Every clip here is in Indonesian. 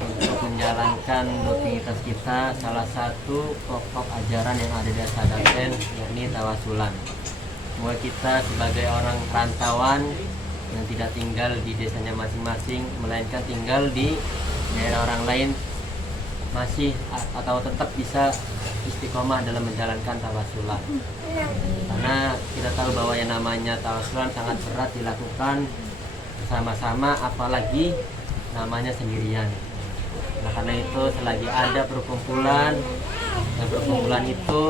untuk menjalankan rutinitas kita. Salah satu pokok ajaran yang ada di Asadaten yakni tawasulan. Bahwa kita sebagai orang perantauan yang tidak tinggal di desanya masing-masing, melainkan tinggal di daerah orang lain, masih atau tetap bisa istiqomah dalam menjalankan tawasulan. Karena kita tahu bahwa yang namanya tawasulan sangat berat dilakukan bersama-sama, apalagi namanya sendirian. Nah, karena itu selagi ada perkumpulan, dan perkumpulan itu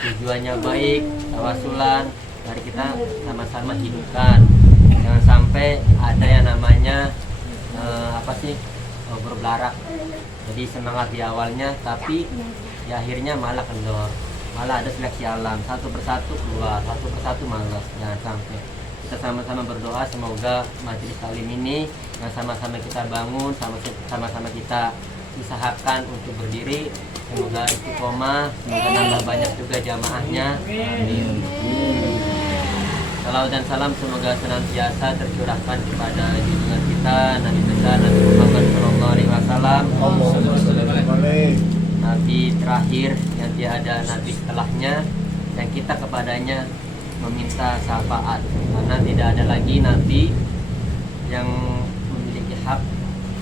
tujuannya baik, tawasulan, mari kita sama-sama hidupkan. Jangan sampai ada yang namanya berbelarak. Jadi semangat di awalnya, tapi di akhirnya malah kendor, malah ada seleksi alam, satu persatu keluar, satu persatu malas. Jangan sampai. Kita sama-sama berdoa semoga majelis taklim ini yang sama-sama kita bangun, sama-sama kita usahakan untuk berdiri, semoga istiqomah, semoga nambah banyak juga jamaahnya. Amin. Salam dan salam semoga senantiasa tercurahkan kepada junjungan kita Nabi besar Nabi Muhammad SAW, Nabi terakhir yang tiada nabi setelahnya, dan kita kepadanya meminta syafaat, karena tidak ada lagi nabi yang memiliki hak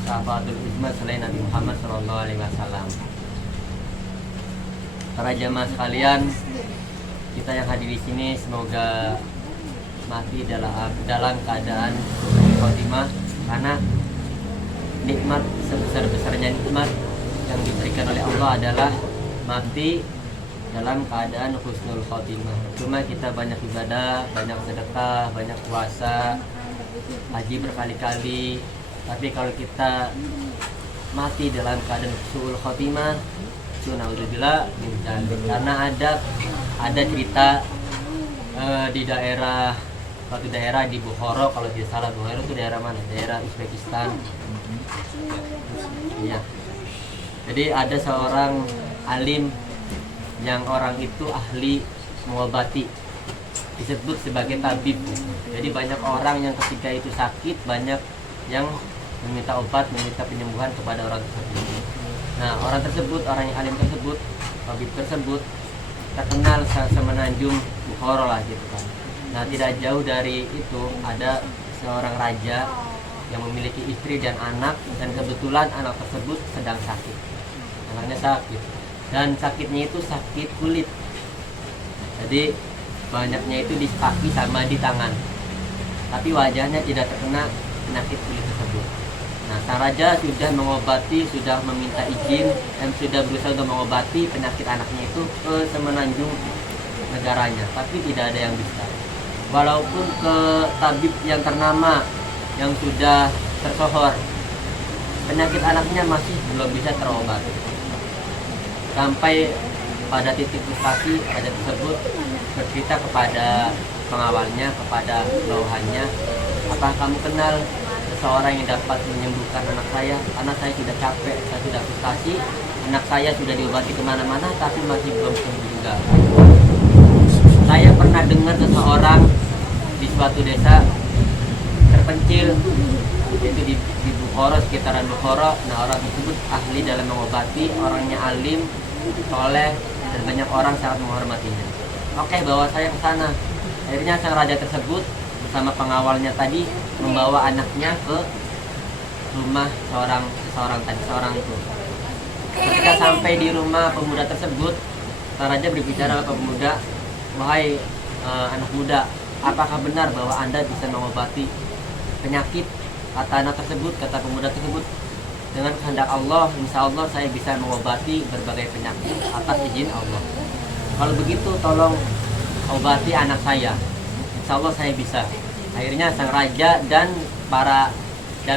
syafaatul uzma selain Nabi Muhammad SAW. Para jamaah sekalian, kita yang hadir di sini semoga mati dalam keadaan husnul khotimah, karena nikmat sebesar-besarnya nikmat yang diberikan oleh Allah adalah mati dalam keadaan husnul khotimah. Cuma kita banyak ibadah, banyak sedekah, banyak puasa, haji berkali-kali, tapi kalau kita mati dalam keadaan husnul khotimah, itu naudzubillah min dzalik. Karena ada cerita di suatu daerah di Bukhara, kalau tidak salah. Bukhara itu daerah mana? Daerah Uzbekistan. Iya. Jadi ada seorang alim yang orang itu ahli mengobati, disebut sebagai tabib. Jadi banyak orang yang ketika itu sakit, banyak yang meminta obat, meminta penyembuhan kepada orang tersebut. Nah, orang yang alim tersebut, tabib tersebut terkenal semenanjung Bukhara lah gitu kan. Nah, tidak jauh dari itu ada seorang raja yang memiliki istri dan anak, dan kebetulan anak tersebut sedang sakit. Anaknya sakit, dan sakitnya itu sakit kulit. Jadi banyaknya itu di kaki sama di tangan, tapi wajahnya tidak terkena penyakit kulit tersebut. Nah, sang raja sudah mengobati, sudah meminta izin, dan sudah berusaha untuk mengobati penyakit anaknya itu ke semenanjung negaranya, tapi tidak ada yang bisa. Walaupun ke tabib yang ternama, yang sudah tersohor, penyakit anaknya masih belum bisa terobati. Sampai pada titik frustasi, raja tersebut bercerita kepada pengawalnya, kepada bawahannya, apakah kamu kenal seseorang yang dapat menyembuhkan anak saya? Karena saya sudah capek, saya sudah frustasi, anak saya sudah diobati kemana-mana, tapi masih belum sembuh juga. Saya pernah dengar seseorang di suatu desa terpencil, yaitu di Bukhara, sekitaran Bukhara. Nah, orang tersebut ahli dalam mengobati, orangnya alim, soleh, dan banyak orang sangat menghormatinya. Oke, bawa saya ke sana. Akhirnya sang raja tersebut bersama pengawalnya tadi membawa anaknya ke rumah seorang itu. Ketika sampai di rumah pemuda tersebut, sang raja berbicara ke pemuda, wahai anak muda, apakah benar bahwa Anda bisa mengobati penyakit? Kata anak tersebut, kata pemuda tersebut, dengan kehendak Allah, insya Allah saya bisa mengobati berbagai penyakit atas izin Allah. Kalau begitu tolong obati anak saya, insya Allah saya bisa. Akhirnya sang raja dan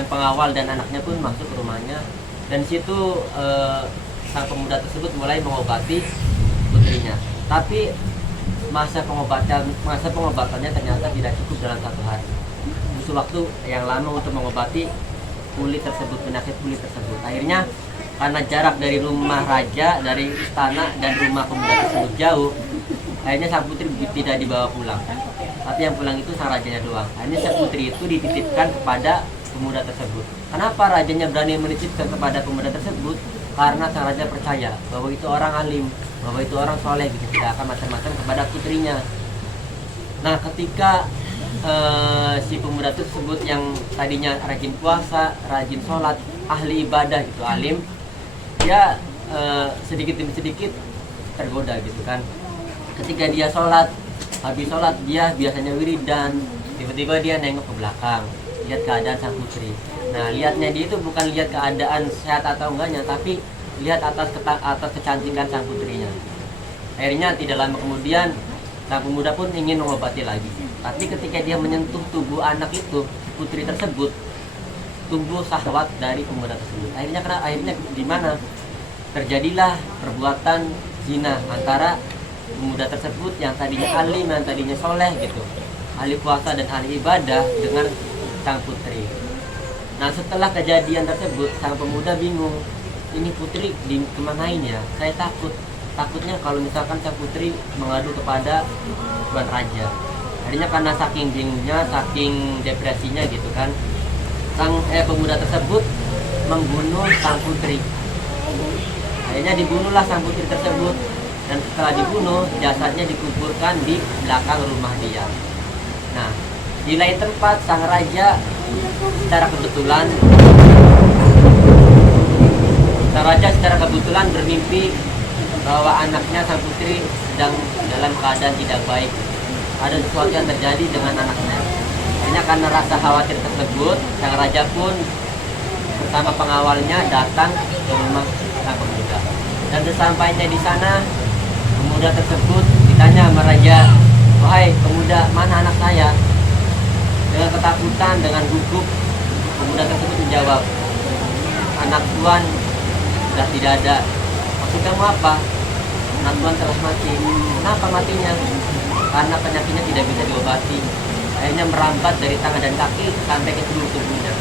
pengawal dan anaknya pun masuk ke rumahnya, dan situ sang pemuda tersebut mulai mengobati putrinya. Tapi masa pengobatannya ternyata tidak cukup dalam satu hari. Butuh waktu yang lama untuk mengobati penyakit kulit tersebut. Akhirnya karena jarak dari rumah raja, dari istana dan rumah pemuda tersebut jauh, akhirnya sang putri tidak dibawa pulang. Tapi yang pulang itu sang rajanya doang. Akhirnya sang putri itu dititipkan kepada pemuda tersebut. Kenapa rajanya berani menitipkan kepada pemuda tersebut? Karena sang raja percaya bahwa itu orang alim, bahwa itu orang soleh, gitu, tidak akan macam-macam kepada putrinya. Nah, ketika si pemuda tersebut yang tadinya rajin puasa, rajin sholat, ahli ibadah gitu, alim, dia sedikit demi sedikit tergoda gitu kan. Ketika dia sholat, habis sholat dia biasanya wiridan, tiba-tiba dia nengok ke belakang, lihat keadaan sang putri. Nah, lihatnya dia itu bukan lihat keadaan sehat atau enggaknya, tapi lihat atas kecantikan sang putrinya. Akhirnya tidak lama kemudian sang pemuda pun ingin mengobati lagi. Tapi ketika dia menyentuh tubuh anak itu, putri tersebut, tumbuh syahwat dari pemuda tersebut. Akhirnya di mana? Terjadilah perbuatan zina antara pemuda tersebut yang tadinya alim, yang tadinya soleh gitu, ahli puasa dan ahli ibadah, dengan sang putri. Nah, setelah kejadian tersebut, sang pemuda bingung, ini putri kemanain ya? Saya takutnya kalau misalkan sang putri mengadu kepada tuan raja. Akhirnya karena saking bingungnya, saking depresinya gitu kan, pemuda tersebut membunuh sang putri. Akhirnya dibunuhlah sang putri tersebut, dan setelah dibunuh, jasadnya dikuburkan di belakang rumah dia. Nah, di lain tempat, sang raja secara kebetulan bermimpi bahwa anaknya sang putri sedang dalam keadaan tidak baik. Ada sesuatu yang terjadi dengan anaknya. Akhirnya karena rasa khawatir tersebut, sang raja pun bersama pengawalnya datang ke rumah sang pemuda. Dan sesampainya di sana, pemuda tersebut ditanya sama raja, "Wahai pemuda, mana anak saya?" Dengan ketakutan, dengan gugup, pemuda tersebut menjawab, "Anak tuan sudah tidak ada." "Maksud kamu apa?" "Anak tuan telah mati." "Kenapa matinya?" "Karena penyakitnya tidak bisa diobati." Akhirnya merambat dari tangan dan kaki sampai ke seluruh tubuhnya.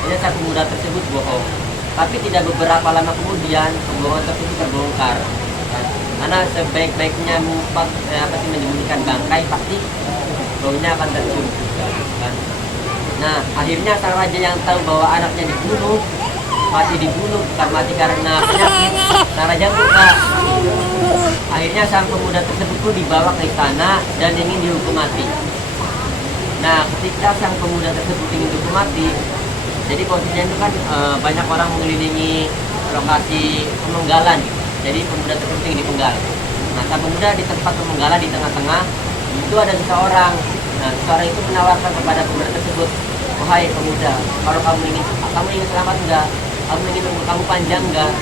Akhirnya sang pemuda tersebut bohong. Tapi tidak beberapa lama kemudian, kebohongan tersebut terbongkar. Karena sebaik-baiknya menyembunyikan bangkai, pasti baunya akan tercium juga kan. Nah, akhirnya sang raja yang tahu bahwa anaknya dibunuh, bukan mati karena penyakit, sang raja murka. Akhirnya sang pemuda tersebut pun dibawa ke istana dan ingin dihukum mati. Nah, ketika sang pemuda tersebut ingin dihukum mati, jadi posisinya itu kan banyak orang mengelilingi lokasi pemenggalan gitu. Jadi pemuda tersebut ingin dipenggal. Nah, sang pemuda di tempat pemenggalan di tengah-tengah itu ada seseorang. Nah, seseorang itu menawarkan kepada pemuda tersebut, "Wahai pemuda, kalau kamu ingin selamat enggak? Kamu ingin umur kamu panjang enggak?"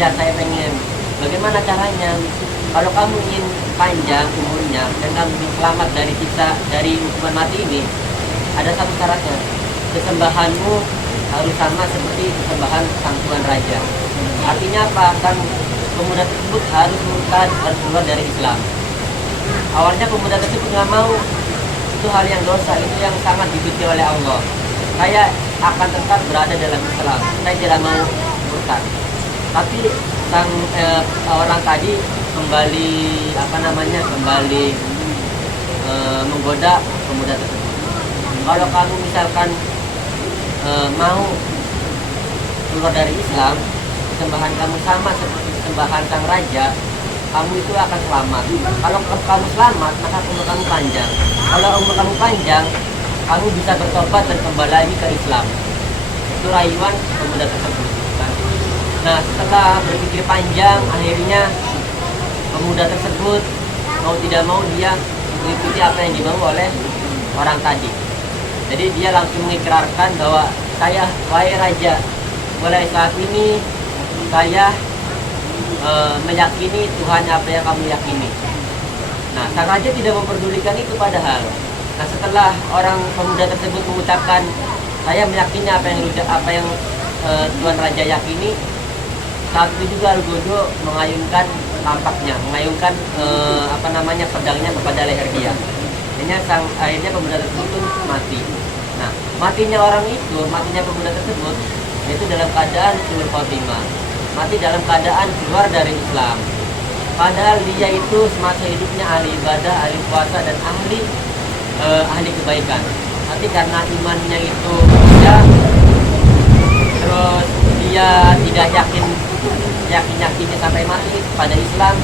"Ya, saya pengen." "Bagaimana caranya? Kalau kamu ingin panjang umurnya dan kamu ingin selamat dari hukuman mati ini, ada satu syaratnya. Kesembahanmu harus sama seperti kesembahan sang tuan raja." Artinya apa? Sang pemuda tersebut harus murtad, harus keluar dari Islam. Awalnya pemuda tersebut nggak mau, itu hal yang dosa, itu yang sangat dibenci oleh Allah. Saya akan tetap berada dalam Islam, saya tidak mau murtad. Tapi sang orang tadi kembali menggoda pemuda tersebut. "Kalau kamu misalkan mau keluar dari Islam, sembahan kamu sama seperti sembahan sang raja, kamu itu akan selamat. Kalau kamu selamat, maka umur kamu panjang. Kalau umur kamu panjang, kamu bisa bertobat dan kembali lagi ke Islam." Itu rayuan pemuda tersebut kan. Nah, setelah berpikir panjang, akhirnya pemuda tersebut mau tidak mau dia mengikuti apa yang dimau oleh orang tadi. Jadi dia langsung mengikrarkan bahwa, "Wahai raja, mulai saat ini saya meyakini Tuhan apa yang kamu yakini." Nah, sang raja tidak memperdulikan itu padahal. Nah, setelah orang pemuda tersebut mengucapkan, "Saya meyakini apa yang Tuan Raja yakini," saat itu juga Algojo mengayunkan tampaknya, mengayunkan pedangnya kepada leher dia. Akhirnya pemuda tersebut pun mati. Nah, matinya pemuda tersebut itu dalam keadaan suul khotimah, mati dalam keadaan keluar dari Islam. Padahal dia itu semasa hidupnya ahli ibadah, ahli puasa, dan ahli kebaikan. Tapi karena imannya itu ya, terus dia tidak yakinnya sampai mati pada Islam,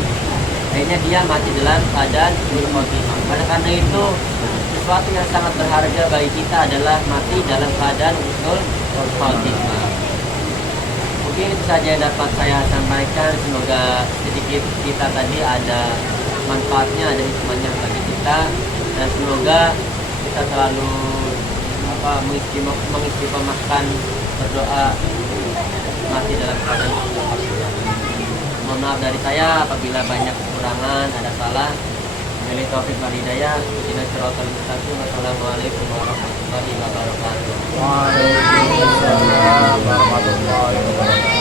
akhirnya dia mati dalam keadaan husnul khotimah. Karena itu sesuatu yang sangat berharga bagi kita adalah mati dalam keadaan husnul khotimah. Mungkin itu saja yang dapat saya sampaikan. Semoga sedikit kita tadi ada manfaatnya, ada hikmahnya bagi kita, dan semoga kita selalu mengistiqomahkan berdoa mati dalam keadaan husnul khotimah. Mohon maaf dari saya apabila banyak kekurangan, ada salah. Wabillahi taufiq wal hidayah. Ihdinas siratal mustaqim. Wassalamualaikum warahmatullahi wabarakatuh. Waalaikumsalam warahmatullahi wabarakatuh.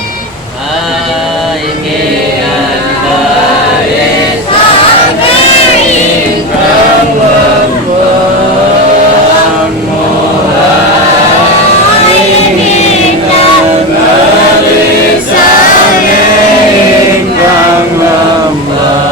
Ingin barisan ingkang lembang mulai ingkang barisan ingkang lembang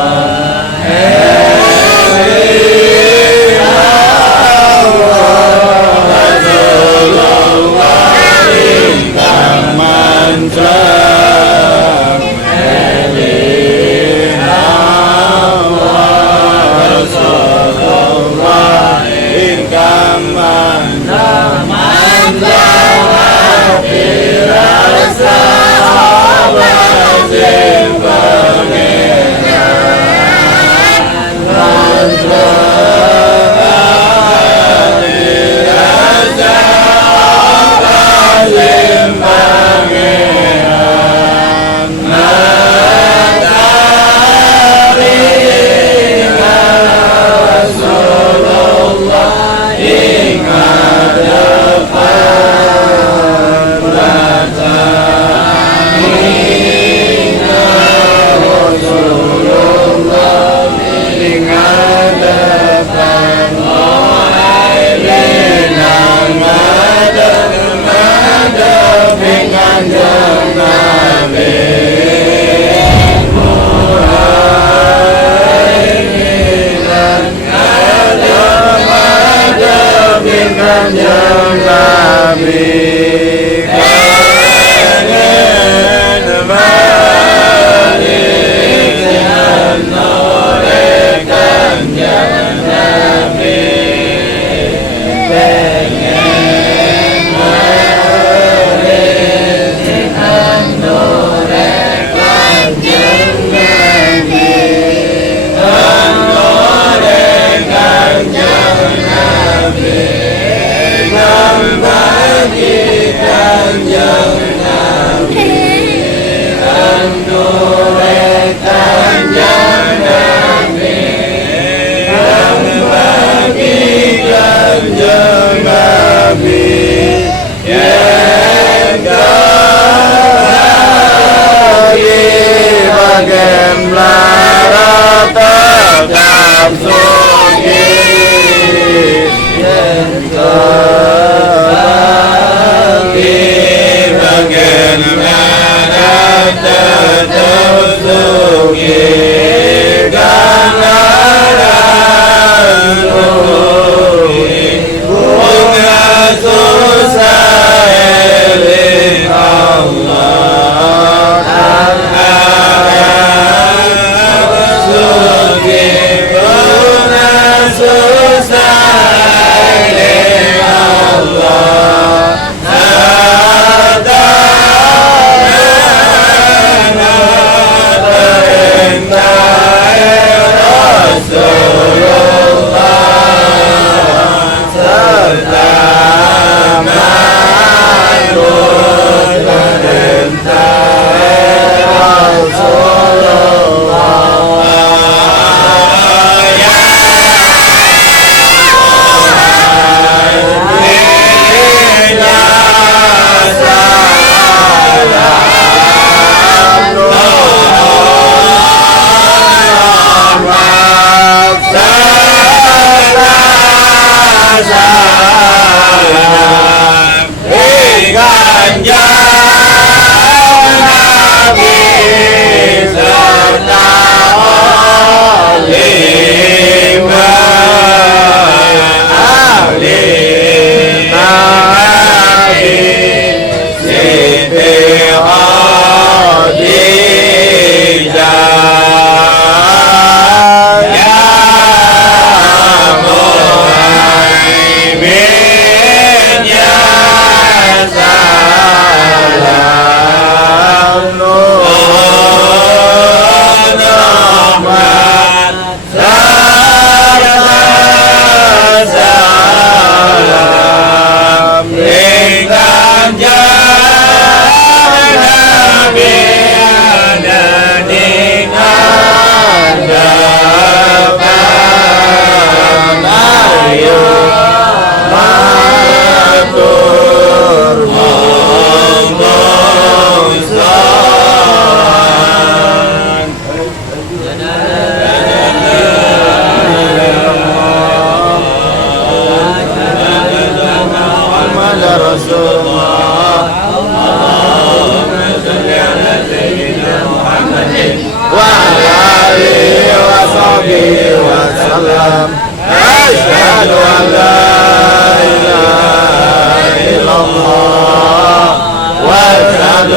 Cinta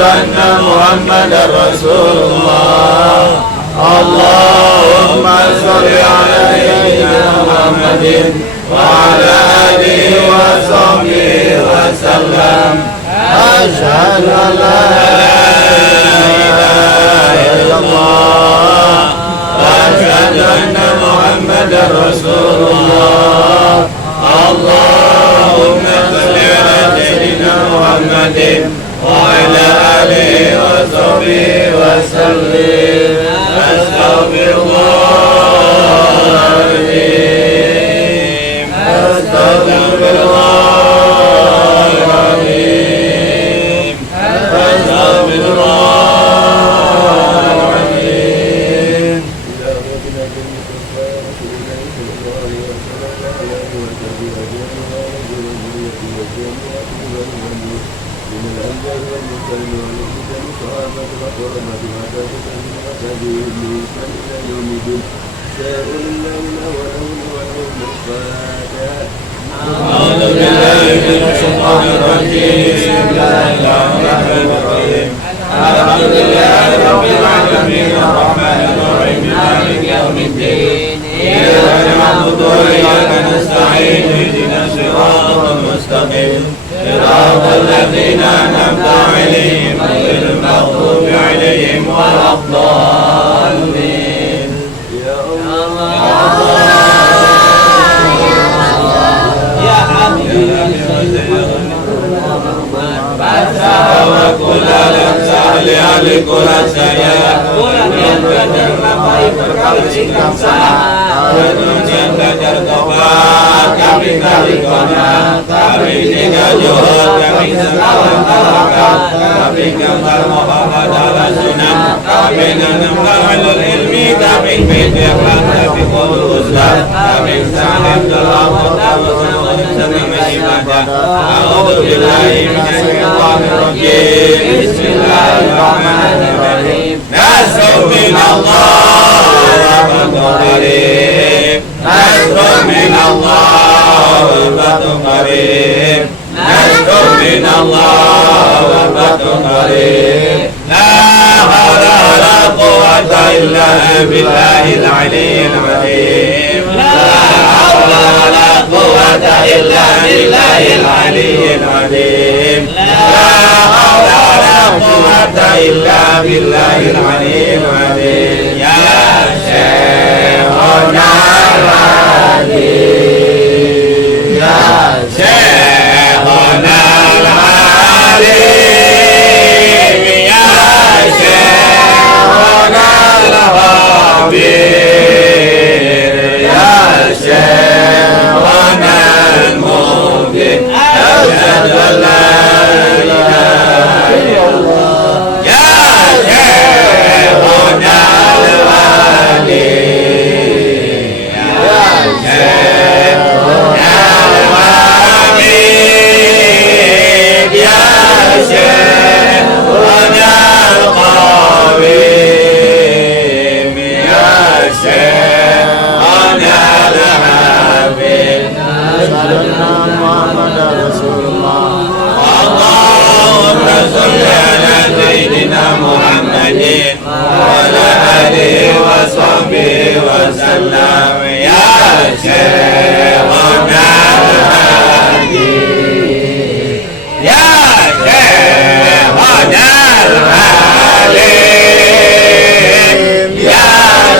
anna Muhammadar Rasulullah. Allahumma sholli ala sayyidina Muhammadin wa ala alihi wa sahbihi wa sallam. Asyhadu an la ilaha illallah wa asyhadu anna Muhammadar Rasulullah. Allahumma sholli ala sayyidina Muhammadin wa ala alihi wa sahbihi wa sallim. Astaghfirullahaladzim. Astaghfirullahaladzim. Astaghfirullahaladzim. أعوذ بالله من الشيطان الرجيم. بسم الله الرحمن الرحيم. الحمد لله رب العالمين الرحمن الرحيم مالك يوم الدين. إياك نعبد وإياك نستعين اهدنا الصراط المستقيم صراط الذين أنعمت عليهم غير المغضوب عليهم ولا الضالين. يا Bismillahirrahmanirrahim. Nasrun minallah wa fathun qarib. Nasrun minallah wa fathun qarib. Nasrun minallah wa fathun qarib. La hawla wa la quwwata illa billahil aliyyil azim. La hawla wa la quwwata illa billahil aliyyil azim. La hawla wa la quwwata illa billahil aliyyil azim. Ya Shaykhuna al-Alim. Ya Shaykhuna al-Alim. Ya Shaykhuna al-Habib. Ya Shaykhuna al-Mubin. Ashhadu an la ilaha illallah. Ya Shaykhuna al-Wali. Ya Shaykhuna al-Habib. Ya Shaykhuna al-Qawim. Ya Shaykhuna al-Habib. Ashhadu anna Muhammadar Rasulullah. Allahumma sholli ala sayyidina Muhammadin wa ala alihi wa sahbihi wa sallam. Ya Shaykhuna al-Hadi. Ya Shaykhuna al-Alim. Ya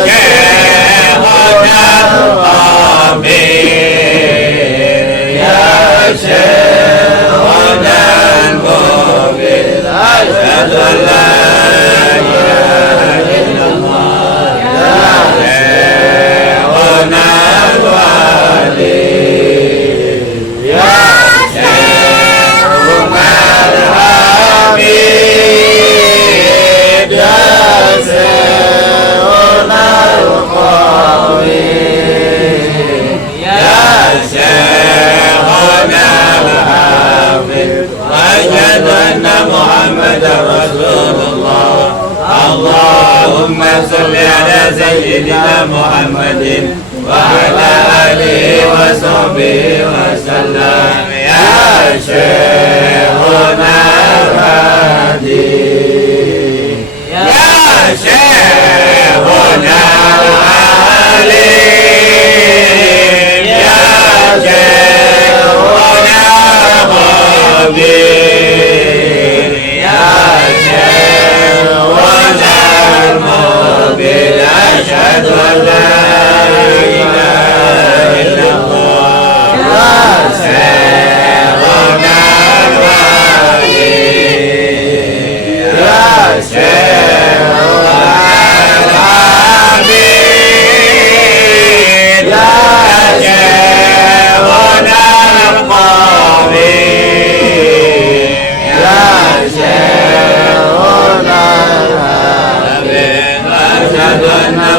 Shaykhuna al-Habib. Ya Shaykhuna al-Mubin. Ashhadu an la ilaha illallah. Ya Shaykhuna al-Wali. Ya Shaykhuna al-Habib. Ya Shaykhuna al-Qawim. Ya Shaykhuna al-Habib. Ashhadu anna Muhammadar Rasulullah. Allahumma sholli ala sayyidina Muhammadin wa ala alihi wa sahbihi wa sallam. Ya Shaykhuna al-Hadi.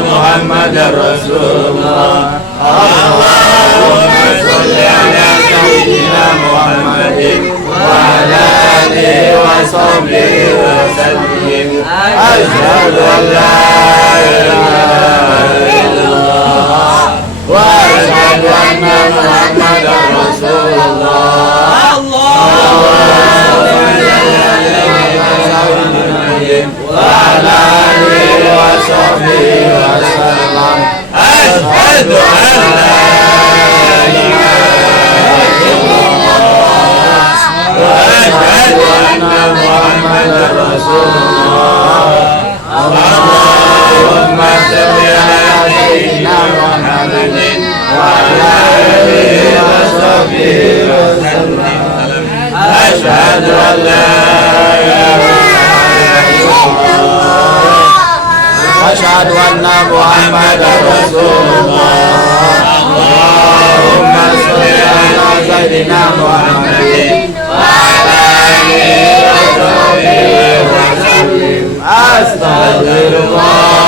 محمد رسول الله اللهم صل على سيدنا محمد وعلى آله وصحبه وسلم أشهد أن لا إله إلا الله وأشهد أن محمدا رسول الله اللهم صل على سيدنا وعلى آله وصحبه وسلم أشهد أن لا إله إلا الله وأشهد أن محمدا رسول الله اللهم صل على سيدنا محمد وعلى آله وصحبه وسلم أشهد أن لا إله إلا الله أشهد أن محمدا رسول الله اللهم صل على سيدنا محمد وعلى آله وصحبه وسلم أستغفر الله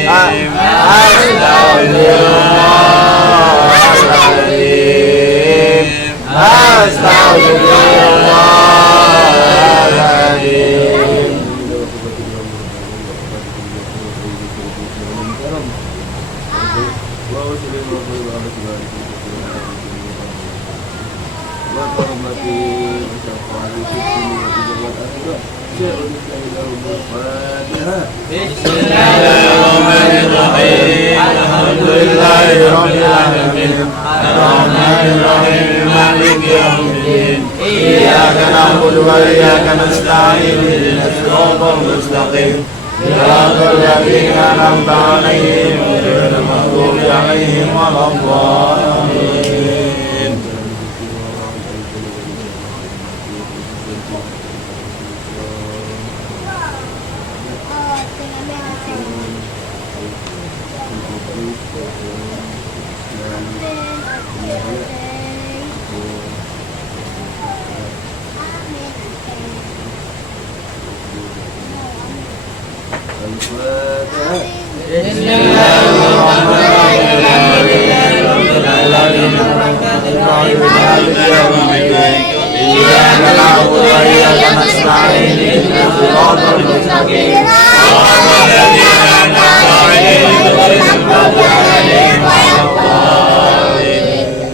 العظيم أستغفر الله العظيم أستغفر الله العظيم Bismillahirrahmanirrahim. Alhamdulillahirabbil alamin. Arrahmanir rahim. Maliki yaumiddin. Iyyaka na'budu wa iyyaka nasta'in. Ihdinas siratal mustaqim. Siratal ladzina an'amta 'alaihim ghairil maghdubi 'alaihim waladdallin.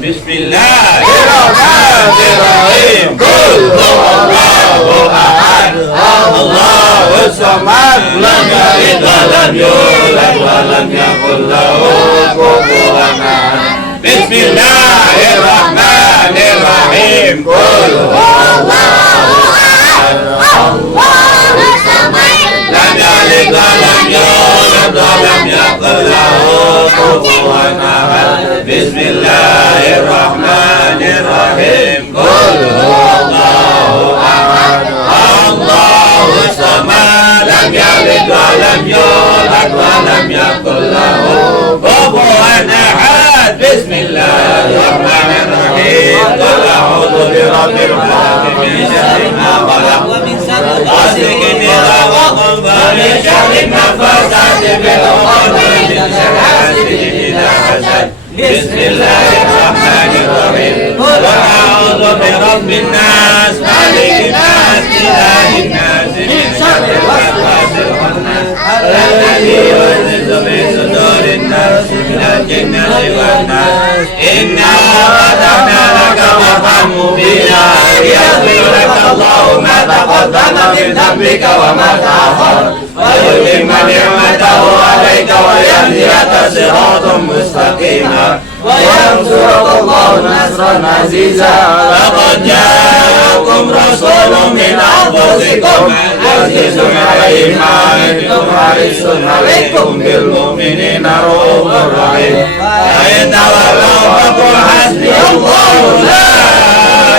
Bismillahirrahmanirrahim. Qul huwallahu ahad. Allahus samad. Lam yalid wa lam yulad wa lam yakul lahu kufuwan ahad. Bismillahirrahmanirrahim. Qul huwallahu ahad. Allahus samad. Lam yalid wa lam yulad wa lam yakul lahu kufuwan ahad. Bismillahirrahmanirrahim. Qul huwallahu ahad. Allahus samad. Lam yalid wa lam yulad wa lam yakul lahu kufuwan ahad. Bismillahirrahmanirrahim. Qul a'udzu birabbil falaq min syarri ma khalaq wa min syarri ghasiqin idza waqab wa min syarri nafasati fil 'uqad wa min syarri hasidin idza hasad. Bismillahirrahmanirrahim. Qul a'udzu birabbin nas malikin nas ilahin nas min syarri waswasil khannas alladzi yuwaswisu fi sudurin nas minal jinnati wan nas. Inna fatahna laka fathan mubina liyaghfir laka Allahu ma taqaddama min dhanbika wa ma ta'akhkhar wa yutimma ni'matahu 'alaika wa yahdiyaka siratan mustaqima wa yansuraka Allahu nasran 'aziza. Laqad ja'akum rasulun min anfusikum azizun 'alaihi ma 'anittum harisun 'alaikum bil mu'minina ra'ufur rahim. Fa in tawallaw faqul hasbiyallahu la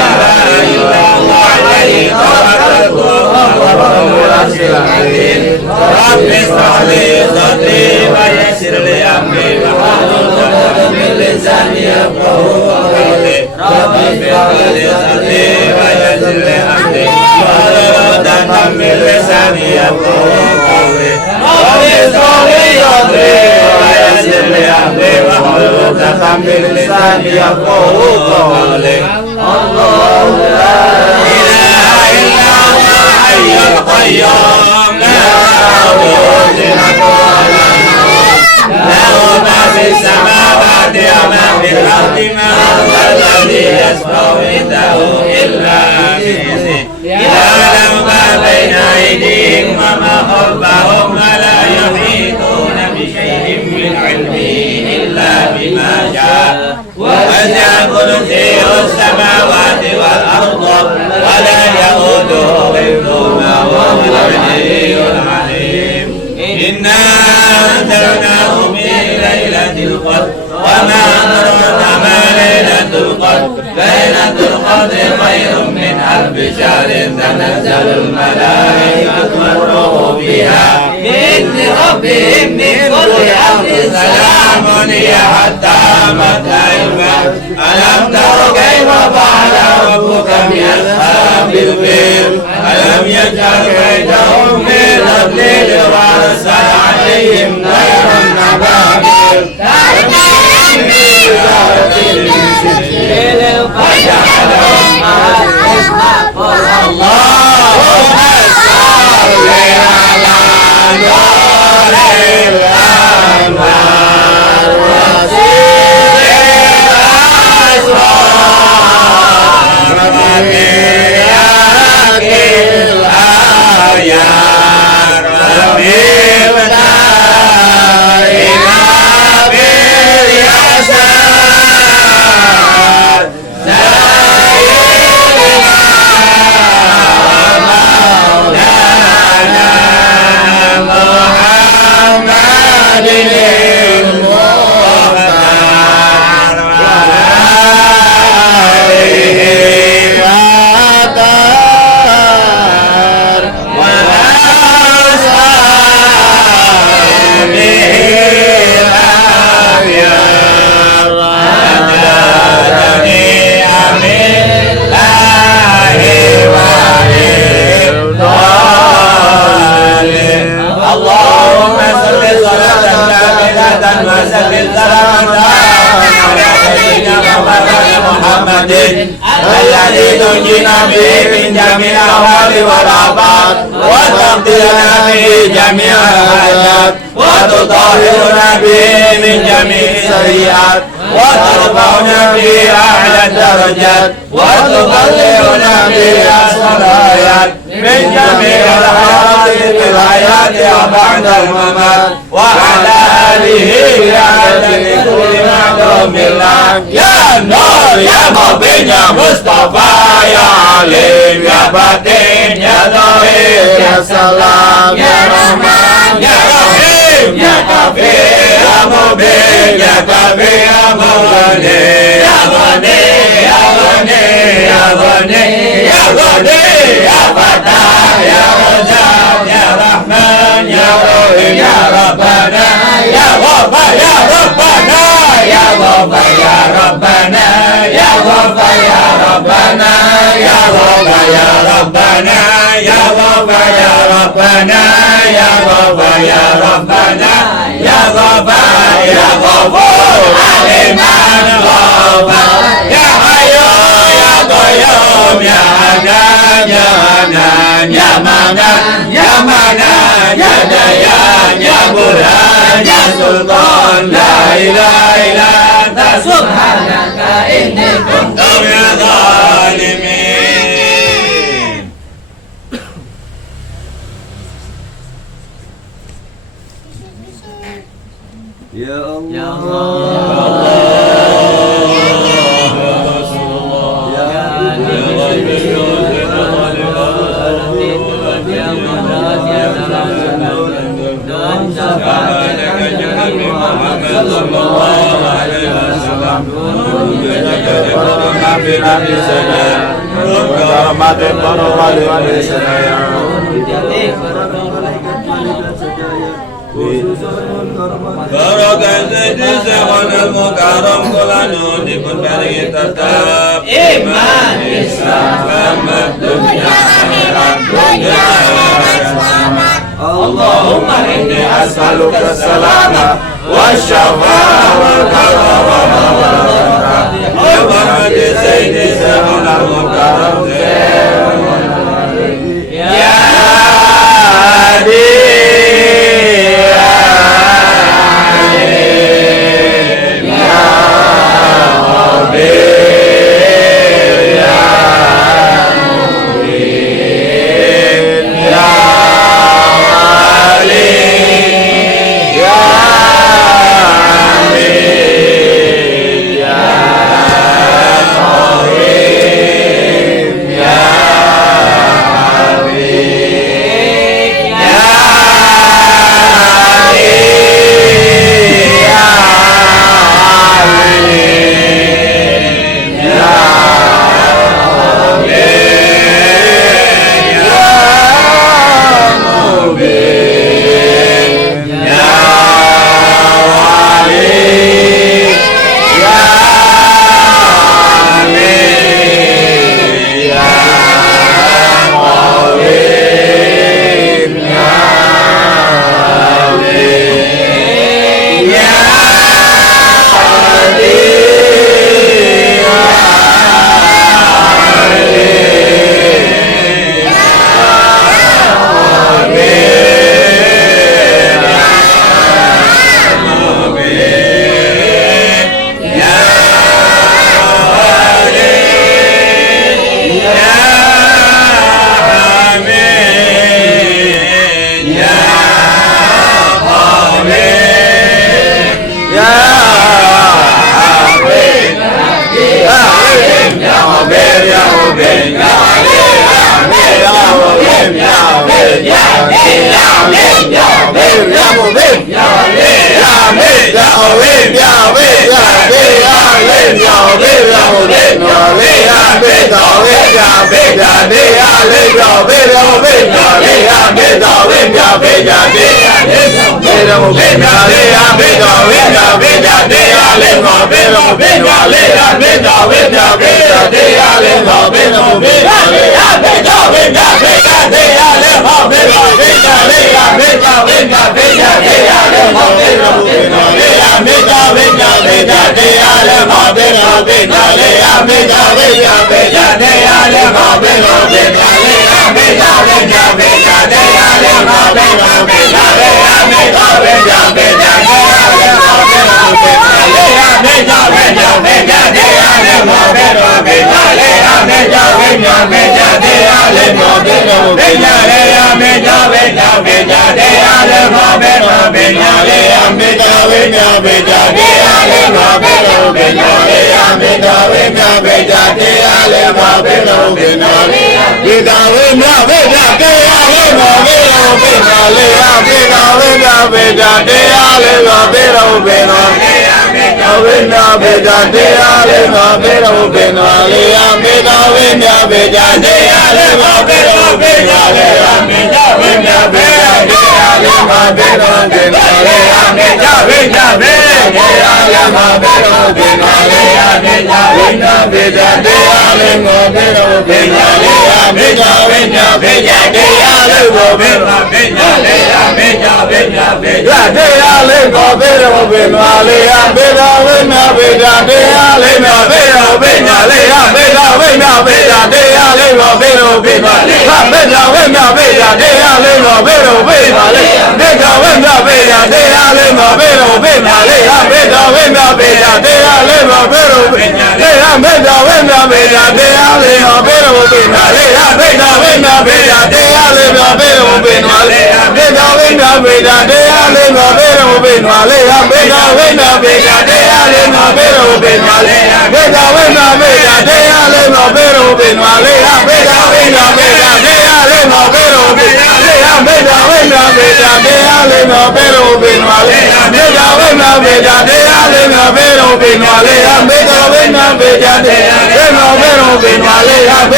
ilaha illa huwa 'alaihi tawakkaltu رب اشرح لي صدري ويسر لي أمري واحلل عقدة من لساني يفقهوا قولي رب اشرح لي صدري ويسر لي أمري واحلل عقدة من لساني يفقهوا قولي رب اشرح لي صدري ويسر لي أمري واحلل عقدة من لساني يفقهوا قولي الله لا إله إلا هو الحي القيوم لا تأخذه سنة ولا نوم له ما في السماوات وما في الأرض من ذا الذي يشفع عنده إلا بإذنه يعلم ما بين أيديهم وما خلفهم ولا يحيطون بشيء من علمه إلا بما شاء وسع كرسيه السماوات والأرض ولا يؤوده حفظهما وهو العلي العظيم إنا أنزلناه في ليلة القدر وما أدراك ما ليلة القدر ليلة القدر خير من ألف شهر تنزل الملائكة والروح فيها بإذن ربهم من كل أمر سلام هي حتى مطلع الفجر ألم تر كيف فعل ربك بأصحاب الفيل ألم يجعل كيدهم في تضليل وأرسل عليهم طيرا أبابيل ترميهم بحجارة فجعلهم الله أكبر على نور الأنوار وسير الأسرار ومياك الأعيار ومفتاحنا باليسار اللهم صل صلاة كاملة وسلم سلاما على سيدنا محمد الذي تنجينا به من جميع الأهوال والآفات وتقضينا به جميع الحاجات وتطهرنا به من جميع السيئات وترفعنا به أعلى الدرجات وتبلغنا به أقصى الغايات من جميع الحياة في الحياة وبعد الممات وعلى آله عدد كل معلوم الله يا نور يا مبين يا مصطفى يا عليم يا فاتن يا ظهير يا سلام يا رحمن يا رحيم يا كفير يا مبين يا كبير يا مغني يا غني يا غني يا غني يا غني يا فتاح يا رزاق يا رحمن يا رحيم يا ربنا يا غفار يا ربنا يا غفار يا ربنا يا غفار يا ربنا يا غفار يا ربنا يا غفار يا ربنا يا غفار يا ربنا يا غفار يا غفور عليمان غفار يا حي يا قيوم يا حنان يا حنان يا منان يا منان يا ديان يا برهان يا سلطان لا إله إلا أنت سبحانك إني كنت من الظالمين. Ya Allah, Ya Allah, Ya Allah, Barokan Sayyidi Syekhonal Mukarram kula nyuwun dipun paringi tetep iman Islam selamat dunia akhirat dunia akhirat selamat. Allahumma inni as'aluka salama wa syafa'ah wal karamah wal barakah bi hurmati Sayyidi Syekhonal Mukarram ya Hadi.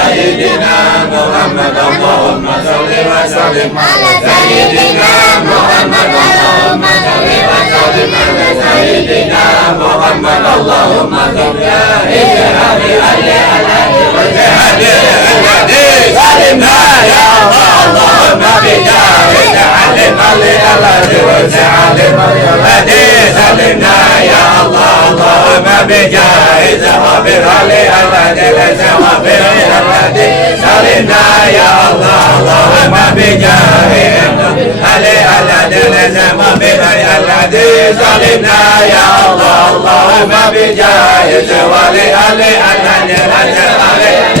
Sayyidina Muhammad Allahumma salli وسلم على سيدنا محمد اللهم صل وسلم على سيدنا محمد اللهم صل سلمنا يا الله اللهم بجاهك علم الذي وسلم سلمنا يا الله اللهم بجاهك غفر الذي ليس غفر الذي سلمنا يا الله اللهم بجاهك الذي ليس غفر الذي سلمنا يا الله اللهم بجاهك ولي الذي ليس غفر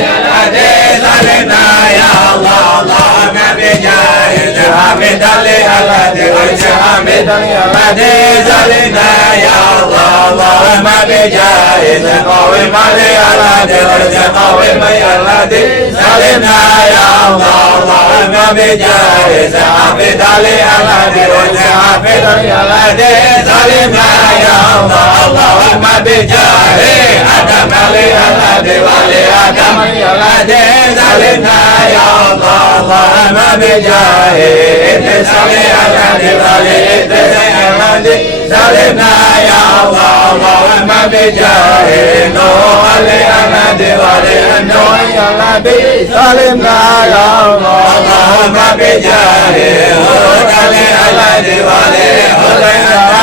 سلمنا يا الله اللهم بجاهك حمد الذي ليس حمد الذي سلمنا يا الله اللهم بجاهك قوم الذي ليس قوم الذي سلمنا يا الله اللهم بجاهك حمد الذي ليس حمد الذي سلمنا يا الله اللهم بجاهك أدم الذي ولي أدم الذي سلمنا يا الله اللهم بجاهك سلم الذي ولي الذي سلمنا يا الله اللهم بجاهك نوح الذي ولي النوح الذي سلمنا يا الله اللهم بجاهك هود الذي ولي هود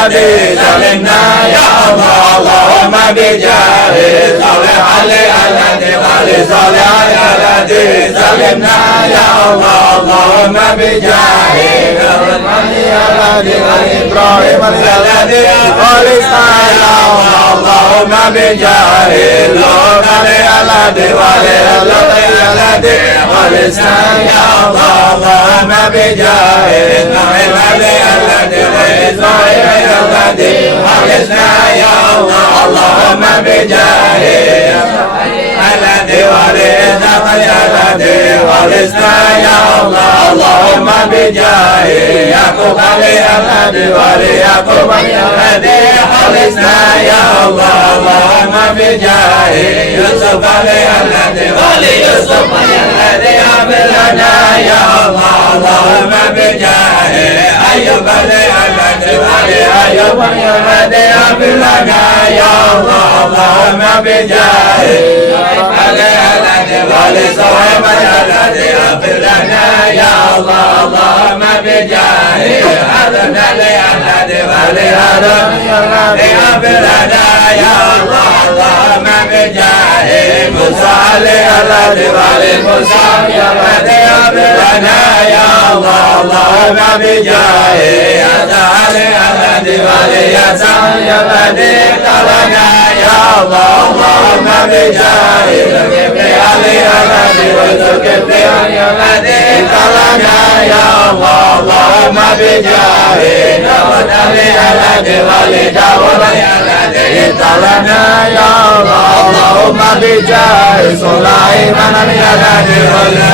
الذي سلمنا يا الله اللهم بجاهك صالح الذي ولي صالح الذي سلمنا يا الله اللهم بجاهك الذي ولي إبراهيم الذي ولي يا الله اللهم بجاهك لوط الذي ولي لوط الذي ولي يا الله اللهم بجاهك نعيم الذي ولي إسرائيل الذي ولي يا الله اللهم بجاهك الذي ولي الذي ولي يا الله اللهم بجاهك يعقوب الذي ولي يعقوب الذي ولي يا الله اللهم بجاهك يوسف الذي ولي يوسف الذي عملنا يا الله اللهم بجاهك أيوب الذي ولي أيوب الذي عملنا يا الله اللهم بجاهك الذي ولي صهيب الذي عملنا يا الله اللهم بجاهك هارون الذي ولي هارون الذي عملنا يا الله اللهم بجاهك موسى الذي ولي موسى الذي عملنا يا الله اللهم بجاهك يسوع الذي ولي يسوع الذي عملنا يا الله اللهم بجاهك الذي ولي الذي عملنا يا الله اللهم بجاهك داود الذي ولي داود الذي عملنا يا الله اللهم بجاهك سليمان الذي ولي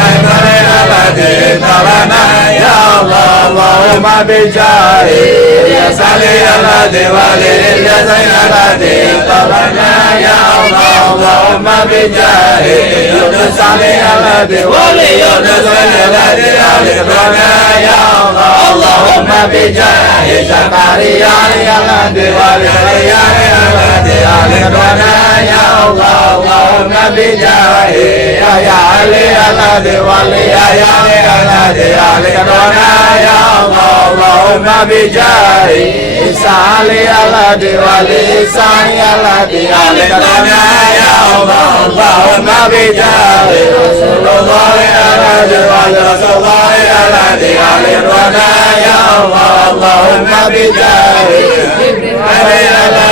الذي عملنا يا الله اللهم بجاهك يسالي الذي ولي الذي عملنا يا الله اللهم بجاهك يونس الذي ولي يونس الذي عملنا يا الله اللهم بجاهك زكريا الذي ولي الذي عملنا يا الله اللهم بجاهك يا علي الذي ولي يا الذي عملنا يا الله اللهم بجاهك إسحاق الذي ولي إسحاق الذي عملنا يا الله اللهم بجاهك رسول الله الذي ولي رسول الله الذي عملنا يا الله اللهم بجاهك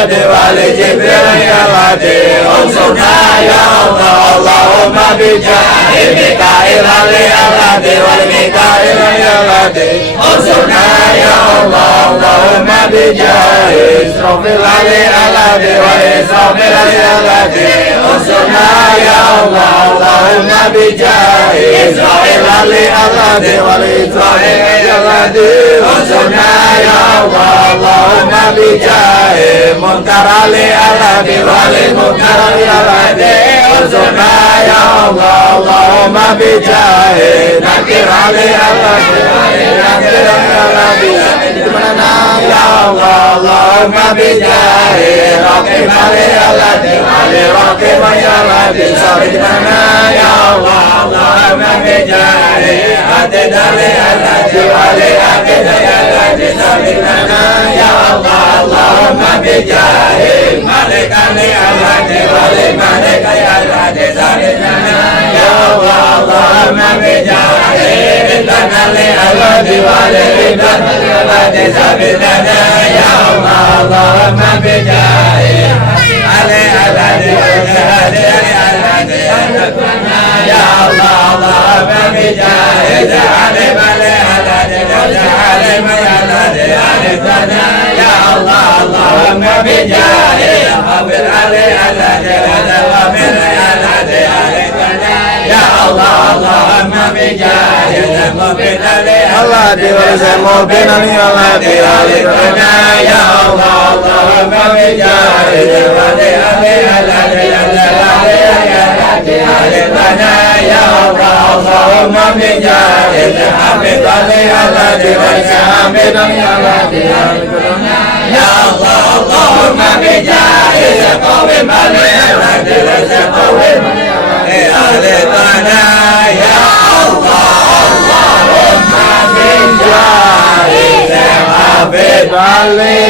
الذي ولي جبريل الذي انصرنا يا الله اللهم بجاهك ميكائيل الذي ولي ميكائيل الذي انصرنا يا الله اللهم بجاهك إسرافيل الذي ولي إسرافيل الذي انصرنا يا الله اللهم بجاهك إسرائيل الذي ولي إسرائيل الذي انصرنا يا الله اللهم بجاهك منكر الذي ولي منكر الذي انصرنا يا الله اللهم بجاهك Akhir Ali Allah Akhir Ali Dimana ya Allah Allahumma bijahi Raqib Ali Allah Ali Raqib Allah Sampai dimana ya Allah Allahumma bijahi Akhir Ali Allah Ali Akhir Allah Sampai dimana ya Allah Allahumma bijahi Malik Ali Allah Ali Malik Allah Sampai dimana ya Allah Allahumma bijahi Ridwan Ali Allah Ali Ridwan Allah Sampai dimana ya Allah Allahumma bijahi Ali Allah Ali ya Allah Allahumma bijahi Ali Ali ya Allah Allahumma bijahi Hafir Ali ya Allah Allahumma bijahi Allah diwariskan mobil Ali Allah diwariskan ya Allah Allahumma bijahi ya Allah Allahumma bijahi Habib Ali Allah diwariskan Habib Ali Allah ya Allah Allahumma bijahi Qawim Ali Allah diwariskan Qawim ya Allah Allahumma bijahi Habib Ali